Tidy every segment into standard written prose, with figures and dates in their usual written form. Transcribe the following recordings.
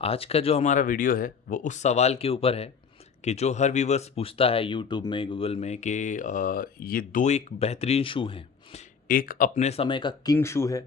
आज का जो हमारा वीडियो है वो उस सवाल के ऊपर है कि जो हर व्यूवर्स पूछता है यूट्यूब में गूगल में कि ये दो एक बेहतरीन शू हैं। एक अपने समय का किंग शू है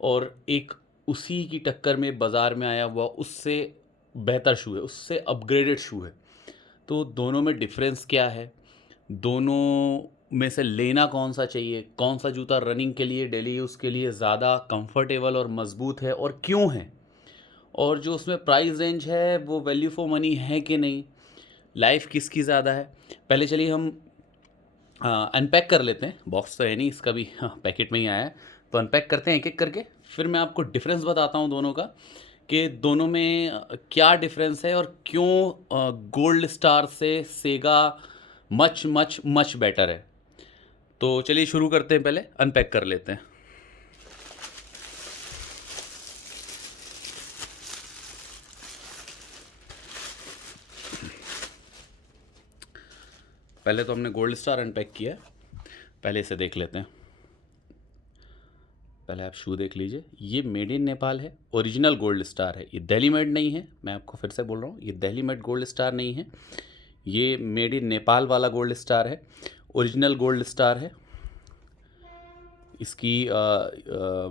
और एक उसी की टक्कर में बाज़ार में आया हुआ उससे बेहतर शू है, उससे अपग्रेडेड शू है। तो दोनों में डिफरेंस क्या है, दोनों में से लेना कौन सा चाहिए, कौन सा जूता रनिंग के लिए डेली यूज़ के लिए ज़्यादा कंफर्टेबल और मज़बूत है और क्यों है, और जो उसमें प्राइस रेंज है वो वैल्यू फॉर मनी है कि नहीं, लाइफ किसकी ज़्यादा है। पहले चलिए हम अनपैक कर लेते हैं। बॉक्स तो है नहीं इसका भी, हाँ, पैकेट में ही आया है। तो अनपैक करते हैं एक एक करके, फिर मैं आपको डिफरेंस बताता हूँ दोनों का कि दोनों में क्या डिफरेंस है और क्यों गोल्ड स्टार से सेगा मच मच मच बेटर है। तो चलिए शुरू करते हैं, पहले अनपैक कर लेते हैं। पहले तो हमने गोल्ड स्टार अनपैक किया है, पहले इसे देख लेते हैं। पहले आप शू देख लीजिए, ये मेड इन नेपाल है, ओरिजिनल गोल्ड स्टार है, ये दिल्ली मेड नहीं है। मैं आपको फिर से बोल रहा हूँ, ये दिल्ली मेड गोल्ड स्टार नहीं है, ये मेड इन नेपाल वाला गोल्ड स्टार है, ओरिजिनल गोल्ड स्टार है। इसकी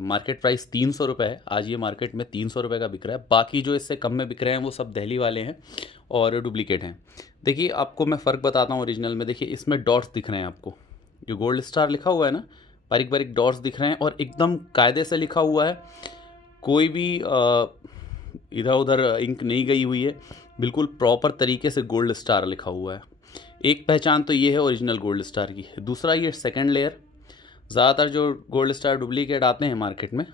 मार्केट प्राइस 300 रुपये है। आज ये मार्केट में 300 रुपये का बिक रहा है। बाकी जो इससे कम में बिक रहे हैं वो सब दिल्ली वाले हैं और डुप्लीकेट हैं। देखिए आपको मैं फ़र्क बताता हूँ ओरिजिनल में। देखिए इसमें डॉट्स दिख रहे हैं आपको, जो गोल्ड स्टार लिखा हुआ है ना, बारीक बारीक डॉट्स दिख रहे हैं और एकदम कायदे से लिखा हुआ है। कोई भी इधर उधर इंक नहीं गई हुई है, बिल्कुल प्रॉपर तरीके से गोल्ड स्टार लिखा हुआ है। एक पहचान तो ये है ओरिजिनल गोल्ड स्टार की। दूसरा, ये सेकंड लेयर, ज़्यादातर जो गोल्ड स्टार डुप्लीकेट आते हैं मार्केट में,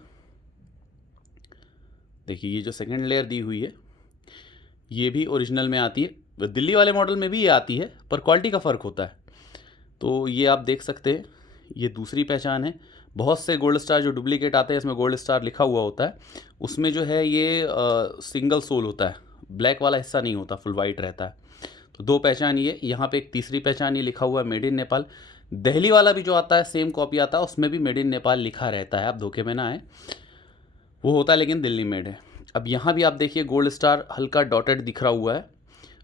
देखिए ये जो सेकंड लेयर दी हुई है ये भी ओरिजिनल में आती है। दिल्ली वाले मॉडल में भी ये आती है पर क्वालिटी का फ़र्क होता है। तो ये आप देख सकते हैं, ये दूसरी पहचान है। बहुत से गोल्ड स्टार जो डुप्लीकेट आते हैं इसमें गोल्ड स्टार लिखा हुआ होता है, उसमें जो है ये सिंगल सोल होता है, ब्लैक वाला हिस्सा नहीं होता, फुल वाइट रहता है। तो दो पहचान ये। यहाँ पे एक तीसरी पहचान, ये लिखा हुआ है मेड इन नेपाल। दिल्ली वाला भी जो आता है सेम कॉपी आता है, उसमें भी मेड इन नेपाल लिखा रहता है, आप धोखे में ना आए, वो होता है लेकिन दिल्ली मेड है। अब यहाँ भी आप देखिए गोल्ड स्टार हल्का डॉटेड दिख रहा हुआ है।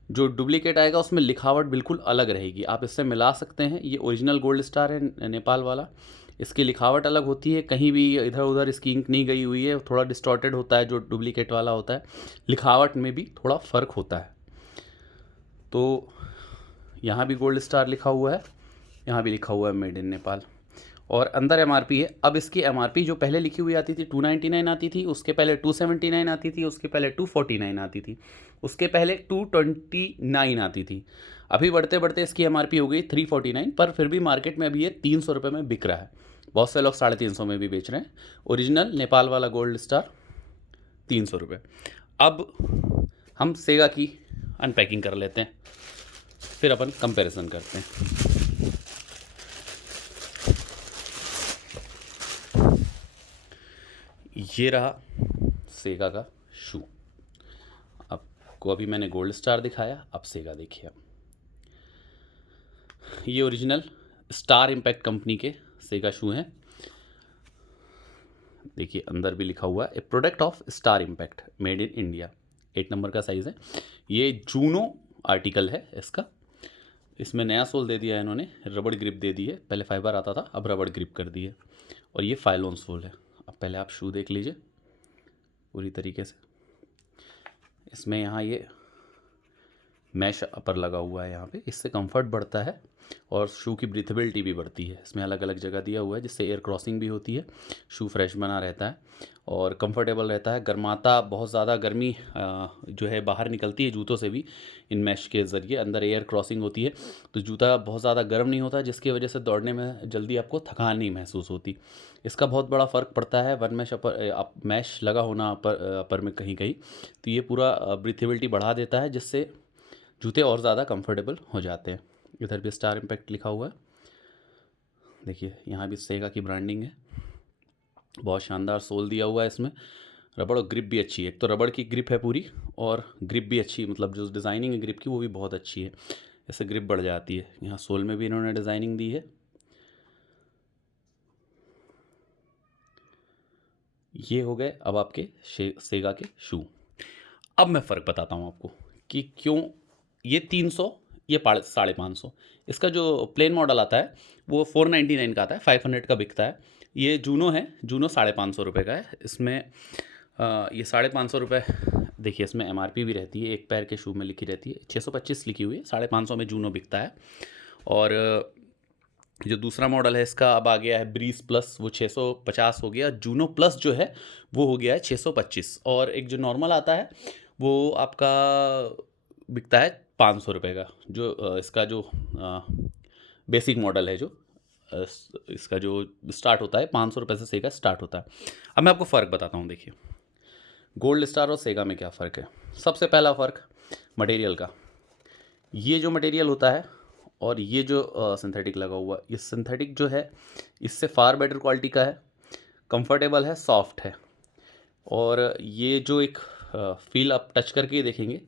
जो डुप्लीकेट आएगा उसमें लिखावट बिल्कुल अलग रहेगी, आप इससे मिला सकते हैं। ये ओरिजिनल गोल्ड स्टार है नेपाल वाला, इसकी लिखावट अलग होती है, कहीं भी इधर उधर इसकी इंक नहीं गई हुई है, थोड़ा डिस्टॉर्टेड होता है जो डुप्लीकेट वाला होता है। लिखावट में भी थोड़ा फ़र्क होता है। तो यहाँ भी गोल्ड स्टार लिखा हुआ है, यहाँ भी लिखा हुआ है मेड इन नेपाल, और अंदर एमआरपी है। अब इसकी एमआरपी जो पहले लिखी हुई आती थी 299 आती थी, उसके पहले 279 आती थी, उसके पहले 249 आती थी, उसके पहले 229 आती थी। अभी बढ़ते बढ़ते इसकी एमआरपी हो गई 349, पर फिर भी मार्केट में अभी ये 300 रुपये में बिक रहा है। बहुत से लोग 350 में भी बेच रहे हैं। ओरिजिनल नेपाल वाला गोल्ड स्टार 300 रुपये। अब हम सेगा की अनपैकिंग कर लेते हैं, फिर अपन कंपैरिजन करते हैं। ये रहा सेगा का शू। आपको अभी मैंने गोल्ड स्टार दिखाया, अब सेगा देखिए। ये ओरिजिनल स्टार इम्पैक्ट कंपनी के सेगा शू हैं। देखिए अंदर भी लिखा हुआ है, a product of star impact, made in India. 8 नंबर का साइज़ है। ये जूनो आर्टिकल है इसका। इसमें नया सोल दे दिया है इन्होंने, रबड़ ग्रिप दे दी है, पहले फाइबर आता था, अब रबड़ ग्रिप कर दी है, और ये फाइलोन सोल है। अब पहले आप शू देख लीजिए पूरी तरीके से। इसमें यहाँ ये मैश अपर लगा हुआ है यहाँ पे, इससे कंफर्ट बढ़ता है और शू की ब्रीथेबिलिटी भी बढ़ती है। इसमें अलग अलग जगह दिया हुआ है जिससे एयर क्रॉसिंग भी होती है, शू फ्रेश बना रहता है और कंफर्टेबल रहता है। गर्माता बहुत ज़्यादा, गर्मी जो है बाहर निकलती है जूतों से भी इन मैश के ज़रिए, अंदर एयर क्रॉसिंग होती है तो जूता बहुत ज़्यादा गर्म नहीं होता, जिसकी वजह से दौड़ने में जल्दी आपको थकान नहीं महसूस होती। इसका बहुत बड़ा फ़र्क पड़ता है वन मैश अपर मैश लगा होना अपर में कहीं कहीं, तो ये पूरा ब्रीथेबिलिटी बढ़ा देता है, जिससे जूते और ज़्यादा कंफर्टेबल हो जाते हैं। इधर भी स्टार इम्पैक्ट लिखा हुआ है, देखिए यहाँ भी सेगा की ब्रांडिंग है। बहुत शानदार सोल दिया हुआ है इसमें। रबड़ और ग्रिप भी अच्छी है, एक तो रबड़ की ग्रिप है पूरी और ग्रिप भी अच्छी, मतलब जो डिज़ाइनिंग है ग्रिप की वो भी बहुत अच्छी है, इससे ग्रिप बढ़ जाती है। यहाँ सोल में भी इन्होंने डिज़ाइनिंग दी है। ये हो गए अब आपके सेगा के शू। अब मैं फ़र्क बताता हूँ आपको कि क्यों ये 300, ये 550। इसका जो प्लेन मॉडल आता है वो 499 का आता है, 500 का बिकता है। ये जूनो है, जूनो 550 रुपये का है। इसमें ये 550 रुपये, देखिए इसमें एमआरपी भी रहती है, एक पैर के शू में लिखी रहती है 625 लिखी हुई है, 550 में जूनो बिकता है। और जो दूसरा मॉडल है इसका अब आ गया है ब्रीज प्लस, वो 650 हो गया। जूनो प्लस जो है वो हो गया है 625। और एक जो नॉर्मल आता है वो आपका बिकता है 500 रुपये का। जो इसका जो बेसिक मॉडल है, जो इसका जो स्टार्ट होता है 500 रुपये से सेगा स्टार्ट होता है। अब मैं आपको फ़र्क बताता हूँ। देखिए गोल्ड स्टार और सेगा में क्या फ़र्क है। सबसे पहला फ़र्क मटेरियल का। ये जो मटेरियल होता है और ये जो सिंथेटिक लगा हुआ, ये सिंथेटिक जो है इससे फार बेटर क्वालिटी का है, कंफर्टेबल है, सॉफ्ट है। और ये जो एक फील आप टच करके देखेंगे,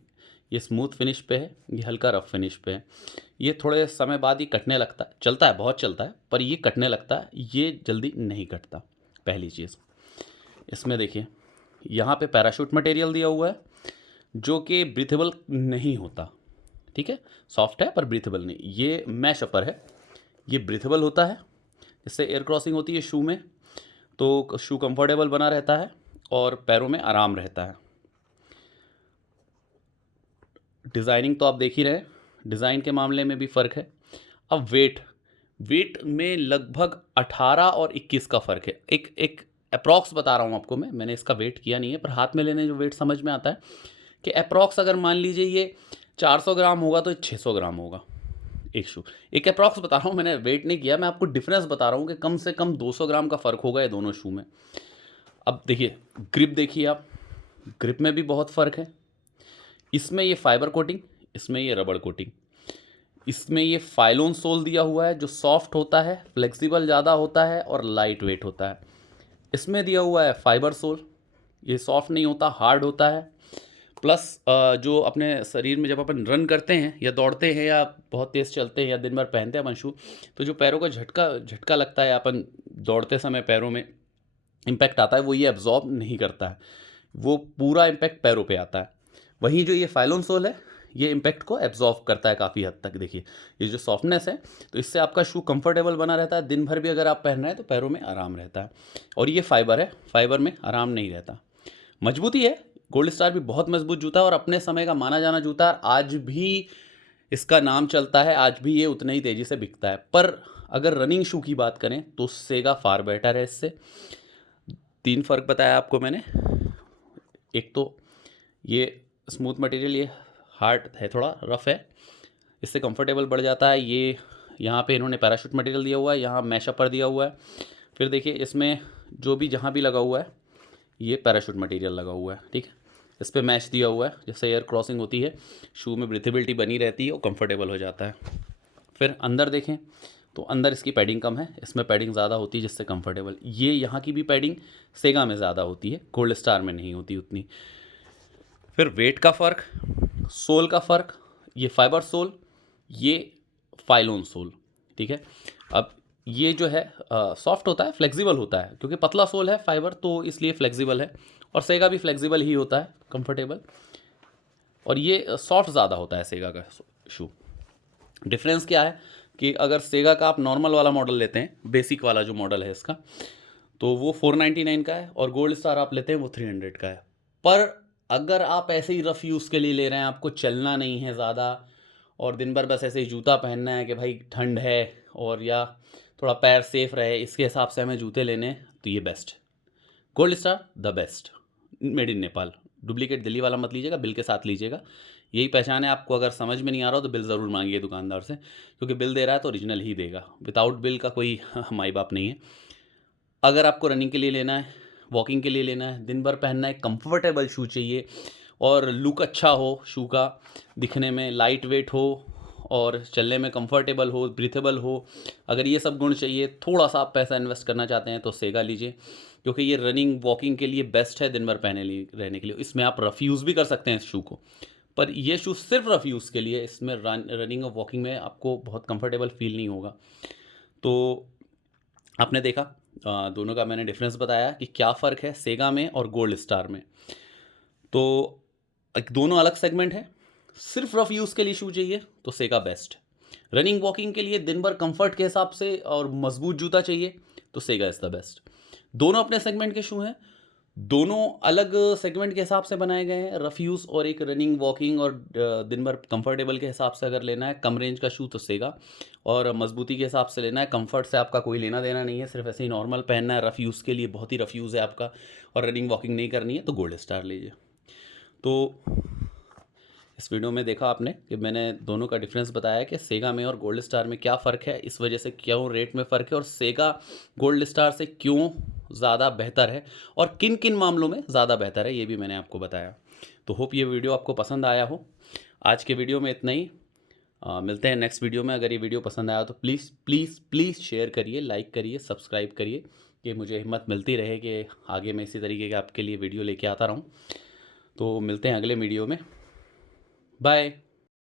ये स्मूथ फिनिश पे है, ये हल्का रफ फिनिश पे है। ये थोड़े समय बाद ही कटने लगता है, चलता है, बहुत चलता है, पर ये कटने लगता है, ये जल्दी नहीं कटता। पहली चीज़ इसमें देखिए, यहाँ पे पैराशूट मटेरियल दिया हुआ है जो कि ब्रीथेबल नहीं होता, ठीक है। सॉफ्ट है पर ब्रीथेबल नहीं। ये मैश अपर है, ये ब्रीथेबल होता है, इससे एयर क्रॉसिंग होती है शू में, तो शू कंफर्टेबल बना रहता है और पैरों में आराम रहता है। डिज़ाइनिंग तो आप देख ही रहे हैं, डिज़ाइन के मामले में भी फ़र्क है। अब वेट में लगभग 18 और 21 का फ़र्क है। एक अप्रॉक्स बता रहा हूँ आपको मैंने इसका वेट किया नहीं है, पर हाथ में लेने जो वेट समझ में आता है कि अप्रॉक्स अगर मान लीजिए ये 400 ग्राम होगा तो 600 ग्राम होगा एक शू। एक अप्रॉक्स बता रहा हूँ, मैंने वेट नहीं किया, मैं आपको डिफरेंस बता रहा हूँ कि कम से कम 200 ग्राम का फ़र्क होगा ये दोनों शू में। अब देखिए ग्रिप, देखिए आप, ग्रिप में भी बहुत फ़र्क है। इसमें ये फाइबर कोटिंग, इसमें ये रबड़ कोटिंग। इसमें ये फाइलोन सोल दिया हुआ है जो सॉफ्ट होता है, फ्लेक्सिबल ज़्यादा होता है और लाइट वेट होता है। इसमें दिया हुआ है फाइबर सोल, ये सॉफ्ट नहीं होता, हार्ड होता है। प्लस जो अपने शरीर में जब अपन रन करते हैं या दौड़ते हैं या बहुत तेज़ चलते हैं या दिन भर पहनते हैं अपन शू, तो जो पैरों का झटका लगता है, अपन दौड़ते समय पैरों में इम्पैक्ट आता है, वो ये एब्जॉर्ब नहीं करता है, वो पूरा इम्पैक्ट पैरों पे आता है। वहीं जो ये फाइलोन सोल है ये इम्पैक्ट को एब्जॉर्ब करता है काफ़ी हद तक। देखिए ये जो सॉफ्टनेस है, तो इससे आपका शू कंफर्टेबल बना रहता है, दिन भर भी अगर आप पहन रहे हैं तो पैरों में आराम रहता है। और ये फाइबर है, फाइबर में आराम नहीं रहता। मजबूती है, गोल्ड स्टार भी बहुत मजबूत जूता है और अपने समय का माना जाना जूता है। आज भी इसका नाम चलता है, आज भी ये उतने ही तेज़ी से बिकता है। पर अगर रनिंग शू की बात करें तो सेगा फार बेटर है इससे। 3 फ़र्क बताया आपको मैंने। एक तो ये स्मूथ मटेरियल, ये हार्ड है, थोड़ा रफ़ है, इससे कंफर्टेबल बढ़ जाता है। ये यहाँ पे इन्होंने पैराशूट मटेरियल दिया हुआ है, यहाँ मैश अपर दिया हुआ है। फिर देखिए इसमें जो भी जहाँ भी लगा हुआ है ये पैराशूट मटेरियल लगा हुआ है, ठीक है। इस पर मैश दिया हुआ है, जिससे एयर क्रॉसिंग होती है, शू में ब्रीथेबिलिटी बनी रहती है और कंफर्टेबल हो जाता है। फिर अंदर देखें तो अंदर इसकी पैडिंग कम है, इसमें पैडिंग ज़्यादा होती है जिससे कंफर्टेबल। ये यहाँ की भी पैडिंग सेगा में ज़्यादा होती है, गोल्ड स्टार में नहीं होती उतनी। फिर वेट का फ़र्क, सोल का फ़र्क, ये फाइबर सोल, ये फाइलोन सोल, ठीक है। अब ये जो है सॉफ्ट होता है, फ्लेक्सिबल होता है, क्योंकि पतला सोल है फाइबर, तो इसलिए फ्लेक्सिबल है। और सेगा भी फ्लेक्सिबल ही होता है, कंफर्टेबल। और ये सॉफ्ट ज़्यादा होता है सेगा का शू। डिफरेंस क्या है कि अगर सेगा का आप नॉर्मल वाला मॉडल लेते हैं, बेसिक वाला जो मॉडल है इसका, तो वो 499 का है, और गोल्ड स्टार आप लेते हैं वो 300 का है। पर अगर आप ऐसे ही रफ़ यूज़ के लिए ले रहे हैं, आपको चलना नहीं है ज़्यादा और दिन भर बस ऐसे ही जूता पहनना है कि भाई ठंड है और या थोड़ा पैर सेफ रहे, इसके हिसाब से हमें जूते लेने हैं, तो ये best. Gold star the best, made in Nepal. Duplicate Delhi वाला मत लीजिएगा, बिल के साथ लीजिएगा, यही पहचान है आपको। अगर समझ में नहीं आ रहा हो तो बिल ज़रूर मांगिए दुकानदार से, क्योंकि बिल दे रहा है तो ओरिजिनल ही देगा, विदाउट बिल का कोई माई बाप नहीं है। अगर आपको रनिंग के लिए लेना है, वॉकिंग के लिए लेना है, दिन भर पहनना है, कंफर्टेबल शू चाहिए और लुक अच्छा हो शू का, दिखने में लाइट वेट हो और चलने में कंफर्टेबल हो, ब्रीथेबल हो, अगर ये सब गुण चाहिए, थोड़ा सा आप पैसा इन्वेस्ट करना चाहते हैं तो सेगा लीजिए, क्योंकि ये रनिंग वॉकिंग के लिए बेस्ट है, दिन भर पहने लिए रहने के लिए। इसमें आप रफ़ यूज़ भी कर सकते हैं इस शू को, पर ये शू सिर्फ रफ़ यूज़ के लिए, इसमें रनिंग और वॉकिंग में आपको बहुत कंफर्टेबल फील नहीं होगा। तो आपने देखा दोनों का मैंने डिफरेंस बताया कि क्या फ़र्क है सेगा में और गोल्ड स्टार में। तो एक दोनों अलग सेगमेंट है। सिर्फ रफ यूज़ के लिए शू चाहिए तो सेगा बेस्ट। रनिंग वॉकिंग के लिए दिन भर कंफर्ट के हिसाब से और मजबूत जूता चाहिए तो सेगा इज़ द बेस्ट। दोनों अपने सेगमेंट के शू हैं, दोनों अलग सेगमेंट के हिसाब से बनाए गए हैं। रफ यूज़ और एक रनिंग वॉकिंग और दिन भर कंफर्टेबल के हिसाब से अगर लेना है कम रेंज का शू तो सेगा, और मजबूती के हिसाब से लेना है, कंफर्ट से आपका कोई लेना देना नहीं है, सिर्फ ऐसे ही नॉर्मल पहनना है, रफ यूज़ के लिए बहुत ही रफ यूज़ है आपका और रनिंग वॉकिंग नहीं करनी है तो गोल्ड स्टार लीजिए। तो इस वीडियो में देखा आपने कि मैंने दोनों का डिफरेंस बताया कि सेगा में और गोल्ड स्टार में क्या फ़र्क है, इस वजह से क्यों रेट में फ़र्क है और सेगा गोल्ड स्टार से क्यों ज़्यादा बेहतर है और किन किन मामलों में ज़्यादा बेहतर है, ये भी मैंने आपको बताया। तो होप ये वीडियो आपको पसंद आया हो। आज के वीडियो में इतना ही। मिलते हैं नेक्स्ट वीडियो में। अगर ये वीडियो पसंद आया तो प्लीज़ प्लीज़ प्लीज़ शेयर करिए, लाइक करिए, सब्सक्राइब करिए कि मुझे हिम्मत मिलती रहे कि आगे मैं इसी तरीके के आपके लिए वीडियो लेके आता रहूँ। तो मिलते हैं अगले वीडियो में। बाय।